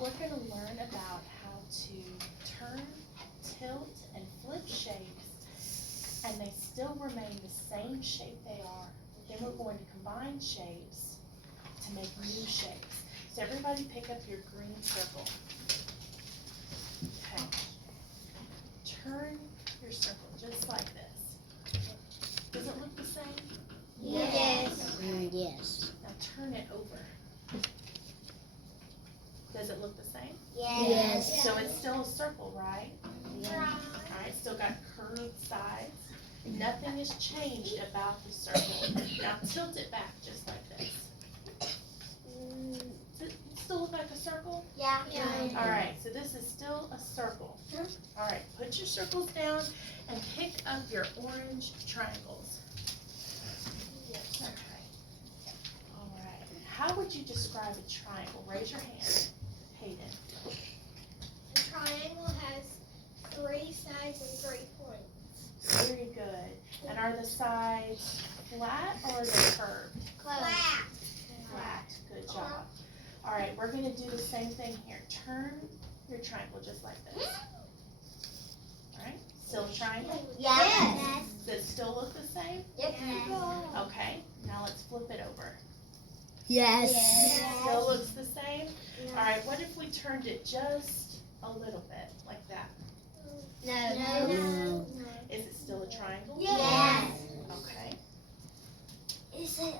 we're going to learn about how to turn, tilt, and flip shapes, and they still remain the same shape they are. Then we're going to combine shapes to make new shapes. So everybody pick up your green circle. Okay. Turn your circle just like this. Does it look the same? Yes. Yes. Now turn it over. Does it look the same? Yes. So it's still a circle, right? Alright, still got curved sides. Nothing has changed about the circle. Now tilt it back just like this. Does it still look like a circle? Yeah. Alright, so this is still a circle. Alright, put your circles down and pick up your orange triangles. Okay. Alright, how would you describe a triangle? Raise your hand. Hayden. A triangle has 3 sides and 3 points. Very good. And are the sides flat or are they curved? Flat. Flat. Good job. Alright, we're going to do the same thing here. Turn your triangle just like this. Alright, still a triangle? Yes. Does it still look the same? Yes. Okay, now let's flip it over. Yes. Still looks the same? Alright, what if we turned it just a little bit, like that? No. Is it still a triangle? Yes. Okay. Is it?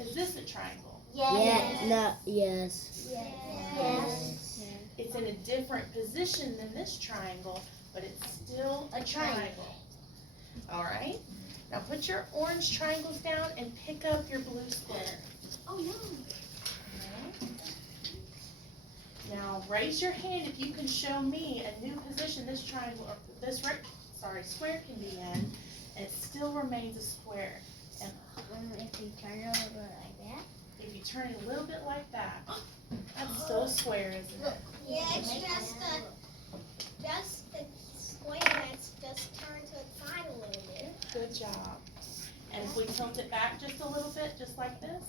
Is this a triangle? Yes. No. Yes. Yes. It's in a different position than this triangle, but it's still a triangle. Alright? Now put your orange triangles down and pick up your blue square. Oh no. Alright. Now raise your hand if you can show me a new position this triangle or this square can be in, and it still remains a square. And If you turn it over like that. if you turn it a little bit like that, that's still a square, isn't it? Yeah, it's just the square that's just turned to a side a little bit. Good job. And if we tilt it back just a little bit, just like this,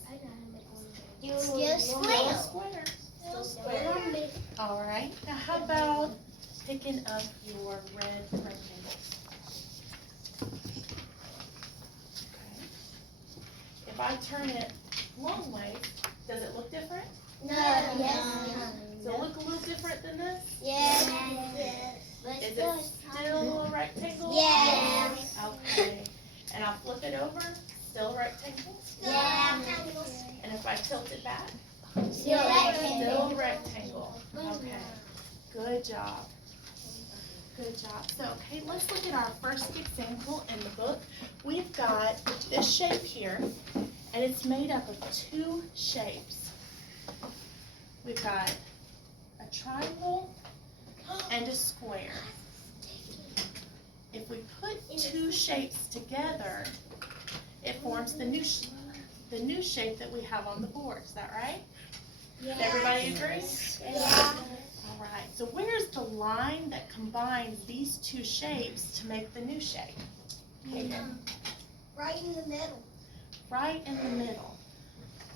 Still still square. Still square. All right. Now how about picking up your red rectangles? Okay. If I turn it long way, does it look different? No. Does it look a little different than this? Yes. Is it still a rectangle? Yes. Okay. And I'll flip it over, still a rectangle? Yeah. And if I tilt it back? Still Still a rectangle. Okay. Good job. Good job. So, okay, let's look at our first example in the book. We've got this shape here, and it's made up of 2 shapes. We've got a triangle and a square. If we put 2 shapes together, it forms the new shape that we have on the board. Is that right? Does everybody agree? Yeah. All right. So where's the line that combines these 2 shapes to make the new shape? Right in the middle. Right in the middle.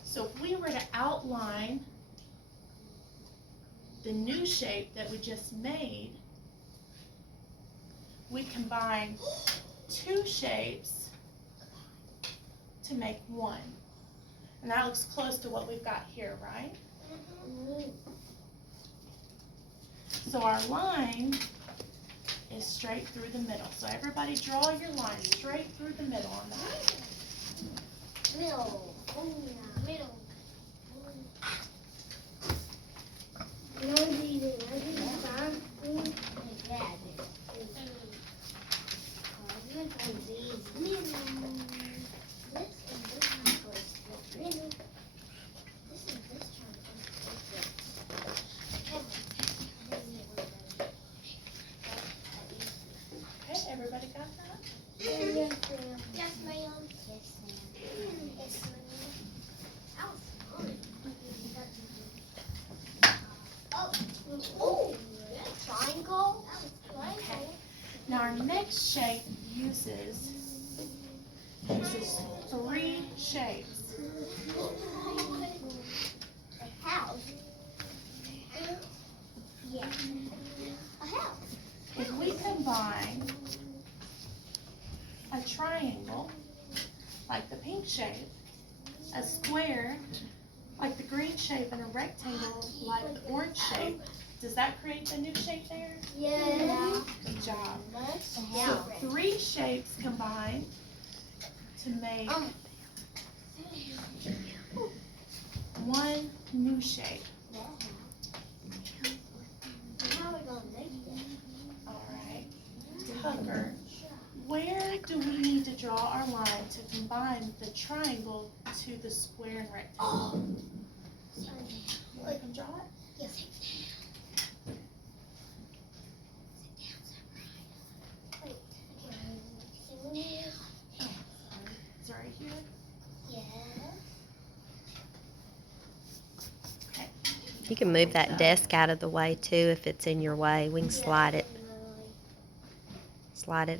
So if we were to outline the new shape that we just made, we combine 2 shapes to make 1. And that looks close to what we've got here, right? So our line is straight through the middle. So everybody draw your line straight through the middle on that. Middle. Middle. Okay, everybody got that? Yes, ma'am. Yes, ma'am. Oh, triangle. Okay. Now our next shape uses 3 shapes. How? shape, a square, like the green shape, and a rectangle like the orange shape, does that create the new shape there? Yeah. Good job. Yeah. So 3 shapes combine to make one new shape. How are we gonna make that? Alright. Tucker, where do we need to draw our line to combine the triangle to the square and rectangle? You want to come draw it? Yes. Wait. It's right here. Yeah. You can move that desk out of the way too if it's in your way. We can slide it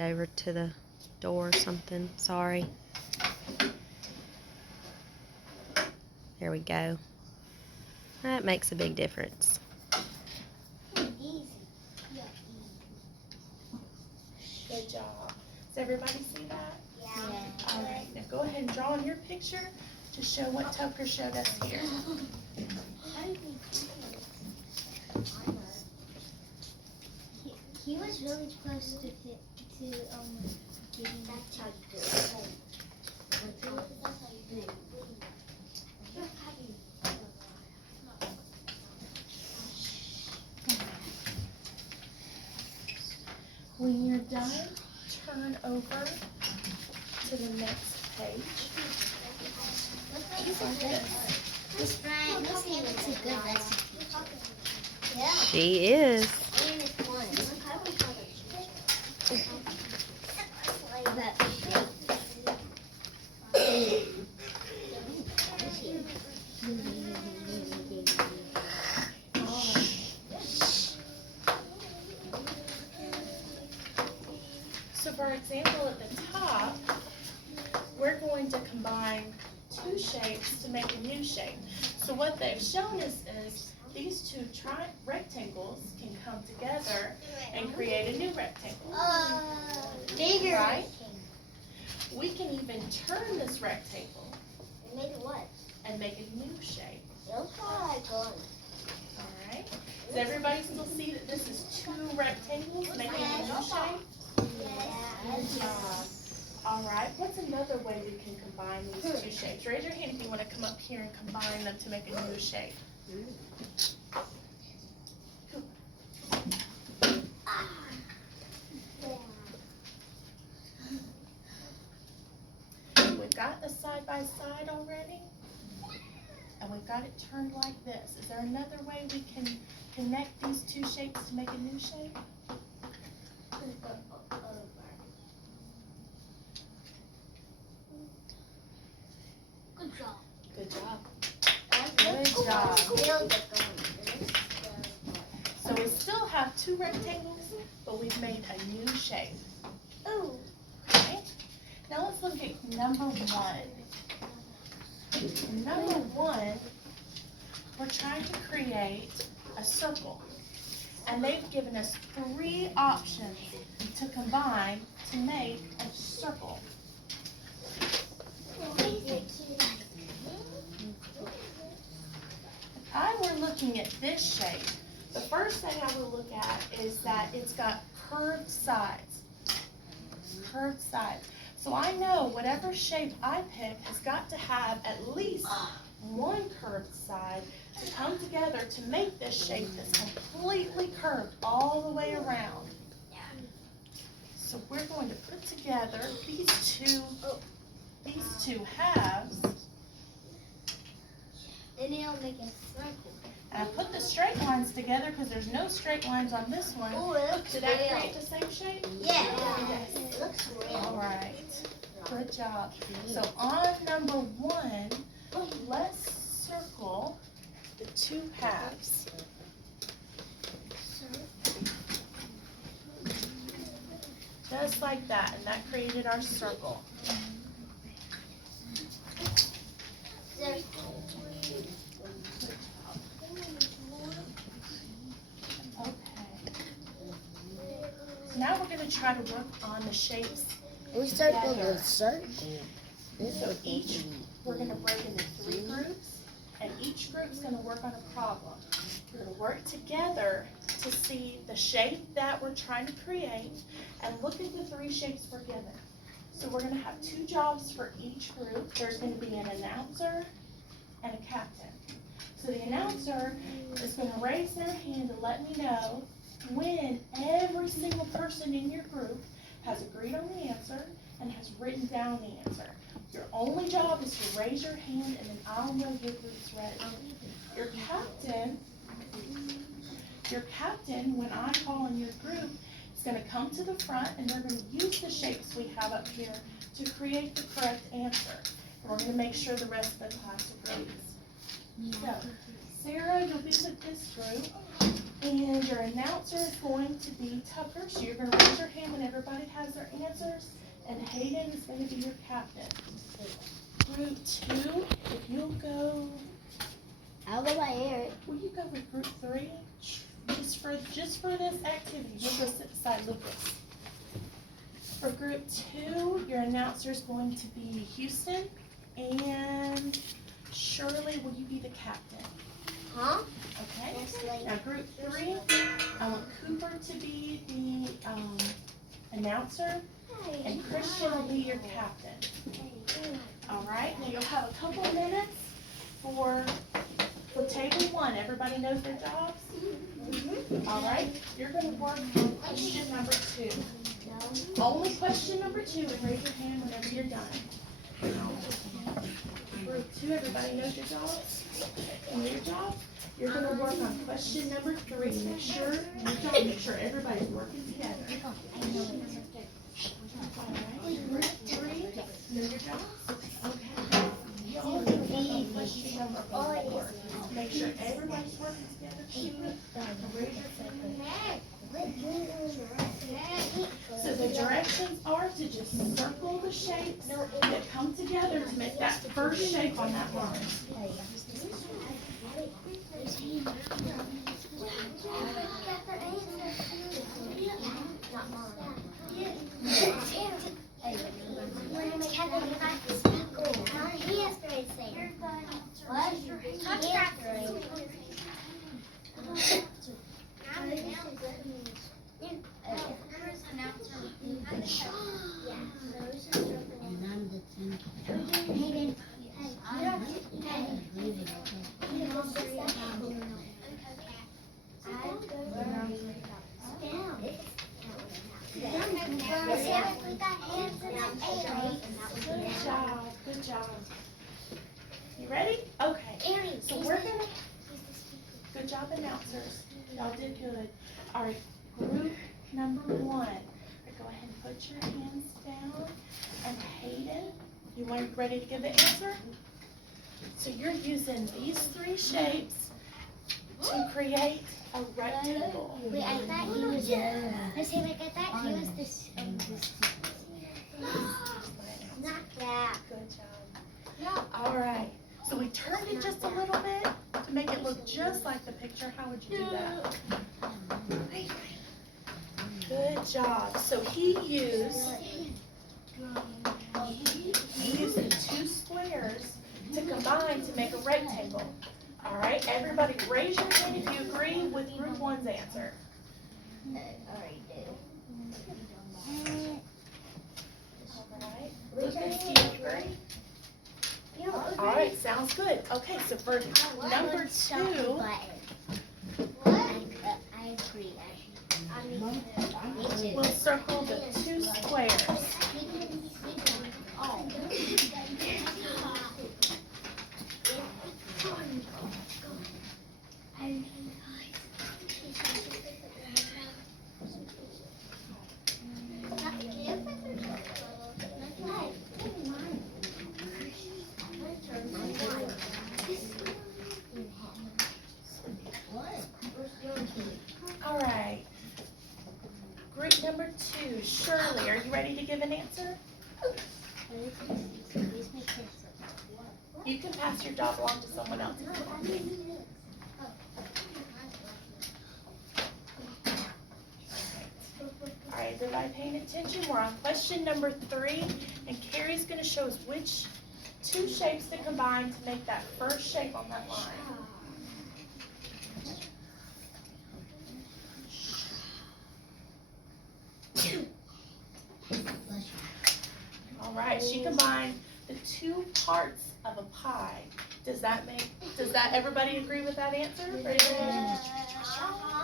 over to the door or something. Sorry. There we go. That makes a big difference. Easy. Yeah. Good job. Does everybody see that? Yeah. Alright, now go ahead and draw on your picture to show what Tucker showed us here. He was really close to getting that's how you do it. That's how you do it. When you're done, turn over to the next page. Like this. It's a good recipe. Yeah. She is. And it's fun. So for example, at the top, we're going to combine 2 shapes to make a new shape. So what they've shown us is these 2 rectangles can come together and create a new rectangle. Bigger. Right? We can even turn this rectangle Make it what? and make a new shape. Those are like one. Alright? Does everybody still see that this is 2 rectangles making a new shape? Good job. Alright, what's another way we can combine these 2 shapes? Raise your hand if you want to come up here and combine them to make a new shape. We've got the side by side already, and we've got it turned like this. Is there another way we can connect these 2 shapes to make a new shape? Good job. Good job. Good job. So we still have 2 rectangles, but we've made a new shape. Ooh. Okay? Now let's look at number 1. Number 1, we're trying to create a circle. And they've given us 3 options to combine to make a circle. If I were looking at this shape, the first thing I would look at is that it's got curved sides. Curved sides. So I know whatever shape I pick has got to have at least 1 curved side to come together to make this shape that's completely curved all the way around. So we're going to put together these two halves. Then it'll make a circle. And I put the straight lines together because there's no straight lines on this one. Ooh, it looks Did that real. create the same shape? Yeah. Yes. It looks real. All right. Good job. So on number 1, let's circle the 2 halves. Just like that, and that created our circle. Okay. Now we're going to try to work on the shapes. We circled a circle. So each, we're gonna break into 3 groups, and each group's gonna work on a problem. We're gonna work together to see the shape that we're trying to create, and look at the 3 shapes we're given. So we're gonna have 2 jobs for each group. There's gonna be an announcer and a captain. So the announcer is gonna raise their hand to let me know when every single person in your group has agreed on the answer and has written down the answer. Your only job is to raise your hand, and then I'll know your group's ready. Your captain, when I call on your group, is gonna come to the front, and they're gonna use the shapes we have up here to create the correct answer. And we're gonna make sure the rest of the class agrees. So, Sarah, you'll be with this group, and your announcer is going to be Tucker, so you're gonna raise your hand when everybody has their answers, and Hayden is gonna be your captain. Group 2, if you'll go, I'll go by Eric. will you go with group 3? Just for this activity, we'll go sit beside Lucas. For group 2, your announcer is going to be Houston, and Shirley, will you be the captain? Huh? Okay. Yes, lady. Now group 3, I want Cooper to be the announcer, and Christian will be your captain. All right, now you'll have a couple of minutes for table 1. Everybody knows their jobs? All right, you're gonna work on question number 2. Only question number 2, and raise your hand whenever you're done. Group 2, everybody knows your jobs? And your job? You're gonna work on question number 3. Make sure everybody's working together. All right, group 3, know your jobs? Okay. Y'all can work on question number 4. Make sure everybody's working together. Keep it. Raise your finger. So the directions are to just circle the shapes that come together to make that first shape on that line. Good job. You ready? Okay. So we're gonna, good job announcers. Y'all did good. All right, group number 1. Go ahead and put your hands down. And Hayden, you ready to give the answer? So you're using these 3 shapes to create a rectangle. Wait, I thought he was. I thought he was this. Not that. Good job. All right. So we turned it just a little bit to make it look just like the picture. How would you do that? Good job. So he used the 2 squares to combine to make a rectangle. All right. Everybody, raise your hand if you agree with Group 1's answer. All right. Lucas, do you agree? All right, sounds good. Okay, so for number 2, I agree. we'll circle the 2 squares. All right. Group number 2, Shirley, are you ready to give an answer? You can pass your job along to someone else. All right, everybody. everybody paying attention? We're on question number 3, and Carrie's gonna show us which 2 shapes to combine to make that first shape on that line. All right, she combined the 2 parts of a pie. Does that everybody agree with that answer? Ready to vote?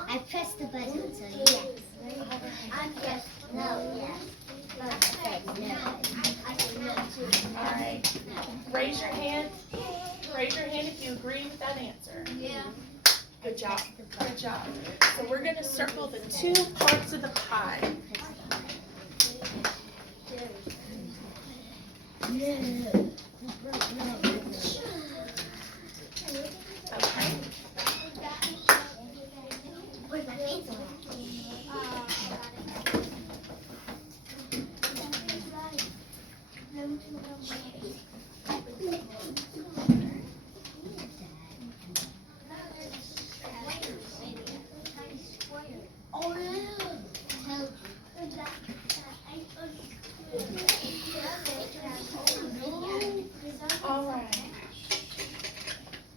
I pressed the button, so yes. I pressed no, yes. But I said no. I said no too. All right, raise your hand. Raise your hand if you agree with that answer. Yeah. Good job, good job. So we're gonna circle the 2 parts of the pie. Okay. Where's my pencil? Oh no! All right.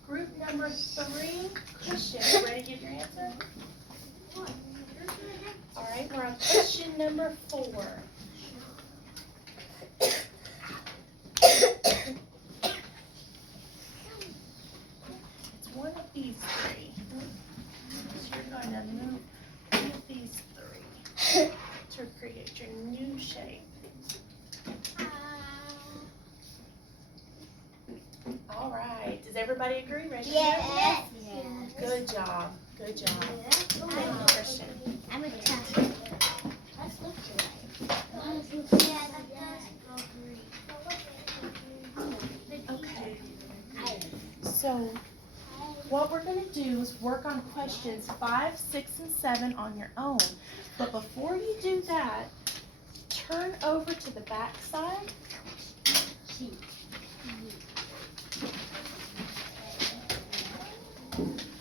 Group number 3, Christian, ready to give your answer? All right, we're on question number 4. It's one of these 3. So you're going to move one of these 3 to create your new shape. All right, does everybody agree? Raise your hand. Yes. Good job, good job. Thank you, Christian. I'm a tough. Let's look Okay, so what we're going to do is work on questions 5, 6, and 7 on your own. But before you do that, turn over to the back side.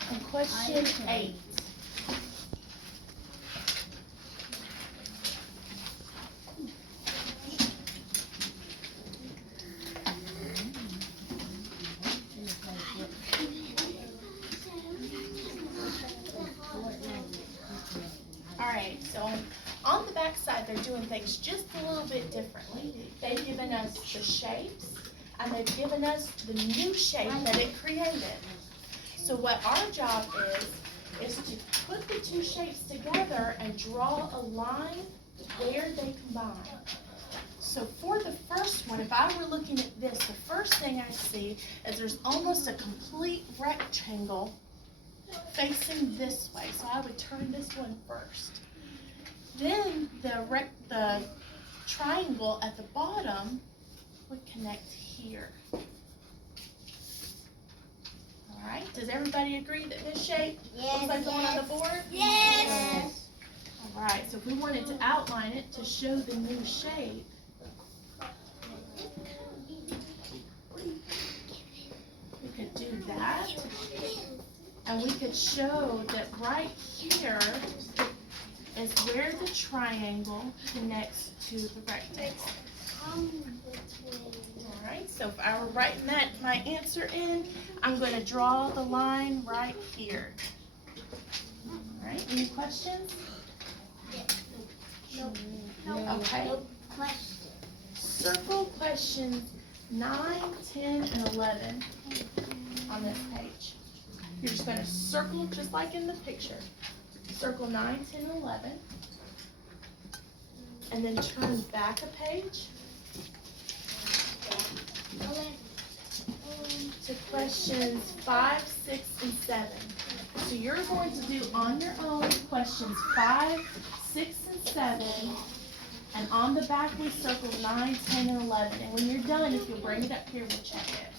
And question 8. Alright, so on the back side, they're doing things just a little bit differently. They've given us the shapes, and they've given us the new shape that it created. So what our job is to put the 2 shapes together and draw a line where they combine. So for the first one, if I were looking at this, the first thing I see is there's almost a complete rectangle facing this way. So I would turn this one first. Then the triangle at the bottom would connect here. Alright, does everybody agree that this shape looks like the one on the board? Yes. Alright, so if we wanted to outline it to show the new shape, we could do that. And we could show that right here is where the triangle connects to the rectangle. Alright, so if I were writing my answer in, I'm going to draw the line right here. Alright, any questions? Okay. Circle questions 9, 10, and 11 on this page. You're just going to circle just like in the picture. Circle 9, 10, and 11. And then turn back a page to questions 5, 6, and 7. So you're going to do on your own questions 5, 6, and 7. And on the back we circle 9, 10, and 11. And when you're done, if you'll bring it up here, we'll check it.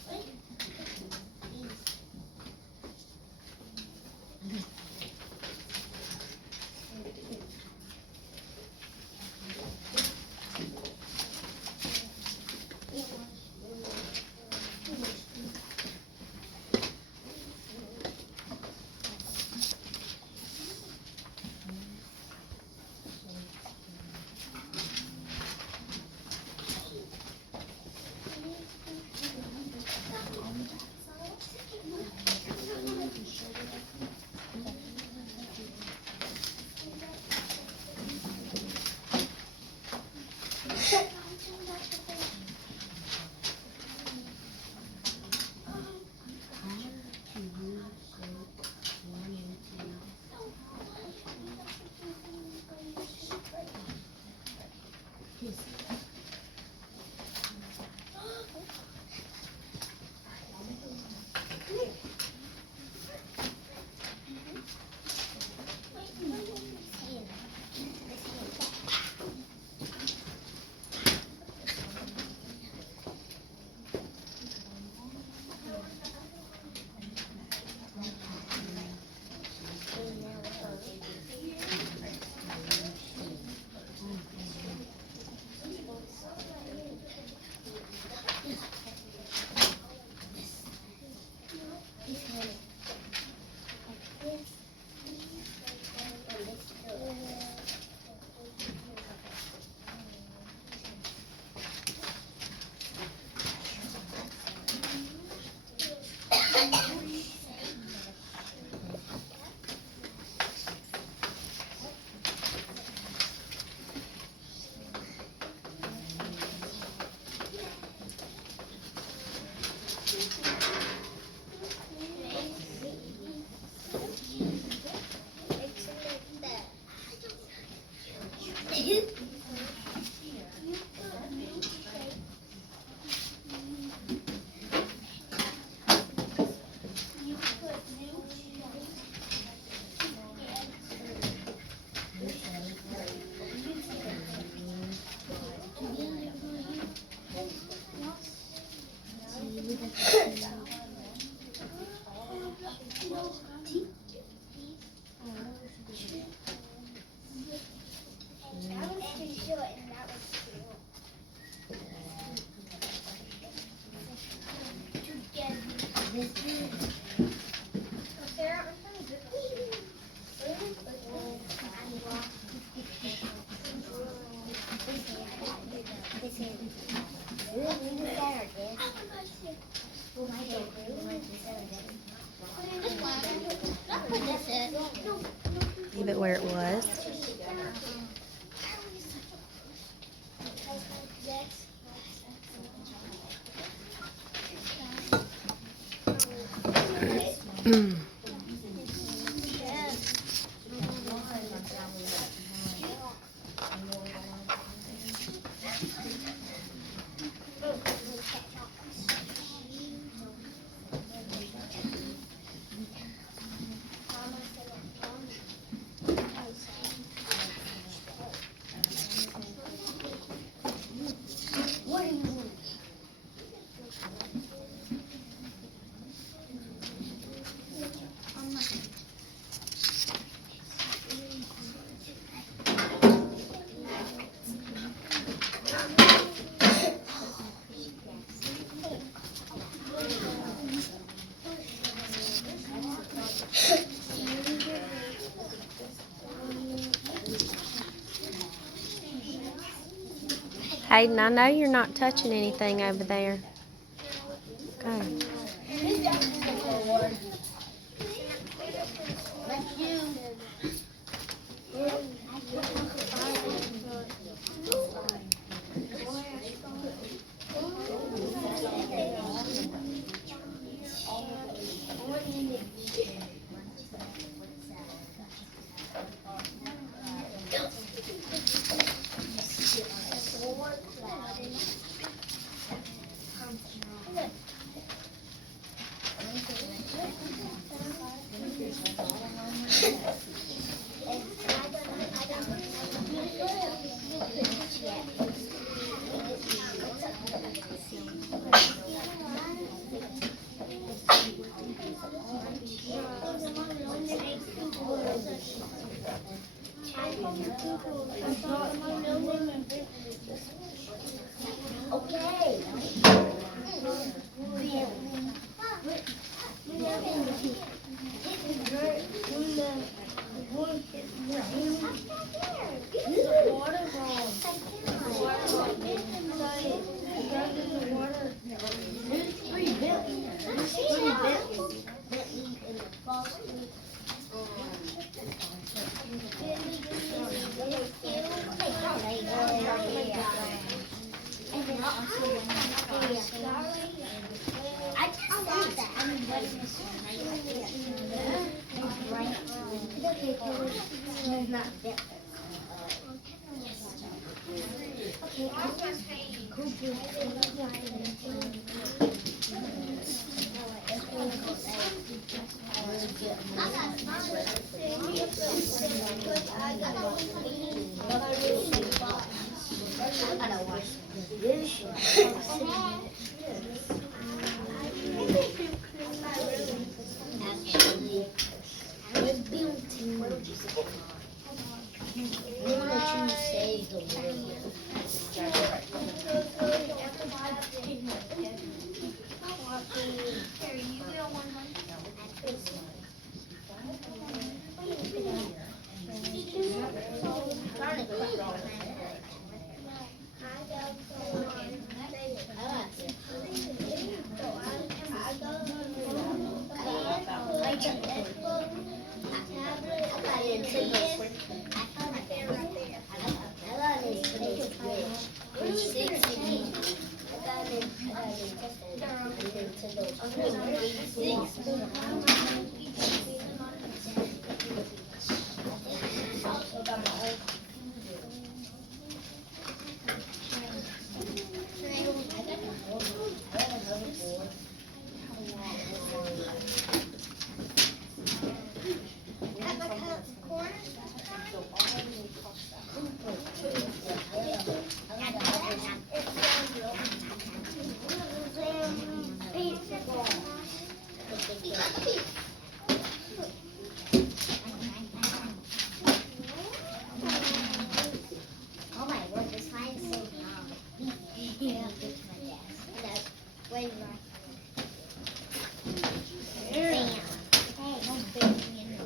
Leave it where it was. Hayden, I know you're not touching anything over there. Okay. Oh my word, this line is so long. Yeah, I'll get to my desk. Hello. Where you are? Bam. Hey, don't beat me in the-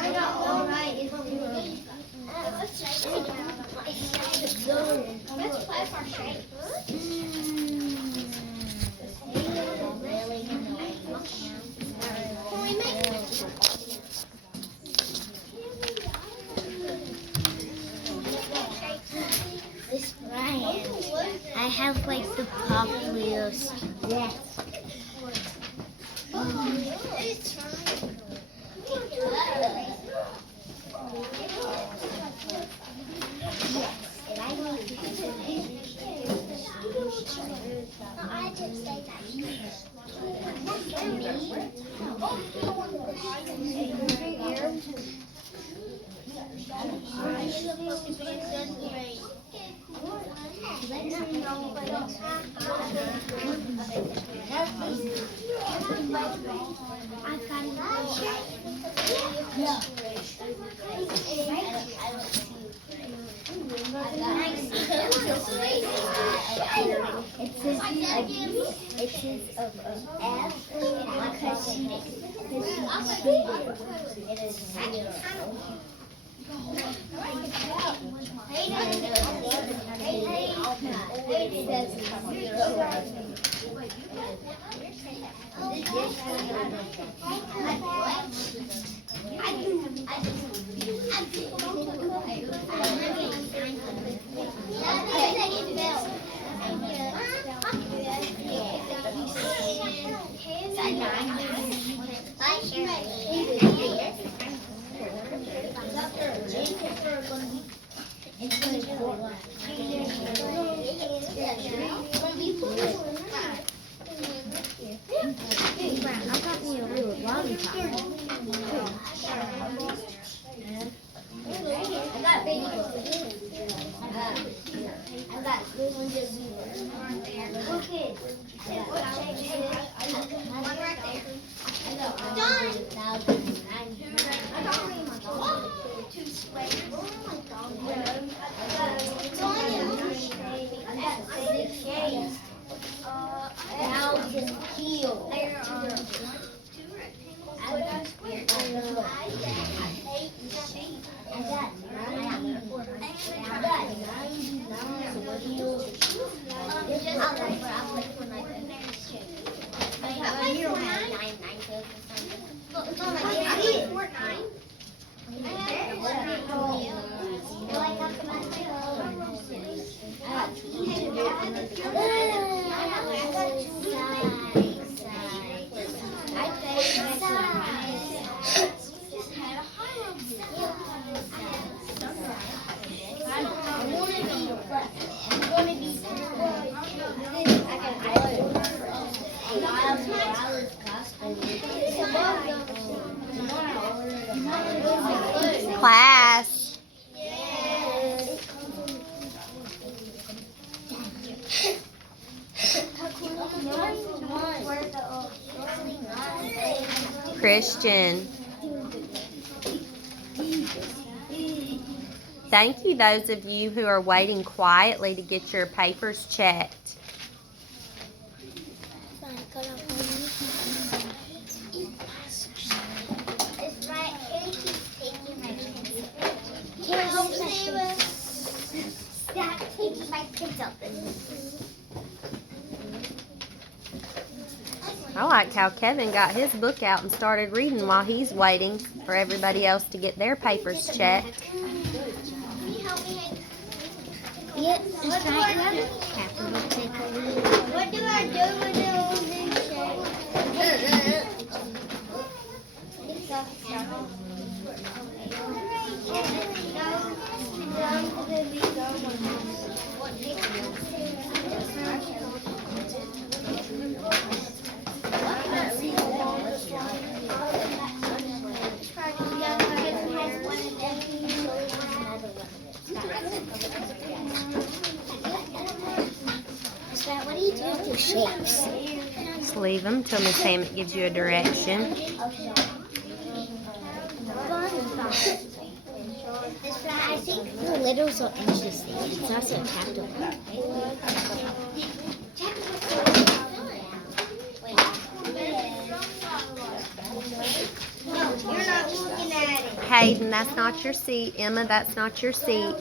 I got all right. Let's play for shape. Can we make this Brian? I have like the pop wheels. Yes. I just say It is of F because she it is zero. I got me a little lollipop. I got big ones. I got good ones as well. Okay. One right there. Two squares. Thousand kilos. There are two rectangles. Class. Christian. Thank you, those of you who are waiting quietly to get your papers checked. It's right here. He keeps taking my pencil. Can't stop taking my pencil. I like how Kevin got his book out and started reading while he's waiting for everybody else to get their papers checked. Can you help me? Yeah, just right now. Capital take a lead. What do I do with the old What do you do with your shapes? Just leave them till Miss Hammett gives you a direction. I think the littles are interesting. It's also capital. No, you're not looking at it. Hayden, that's not your seat. Emma, that's not your seat.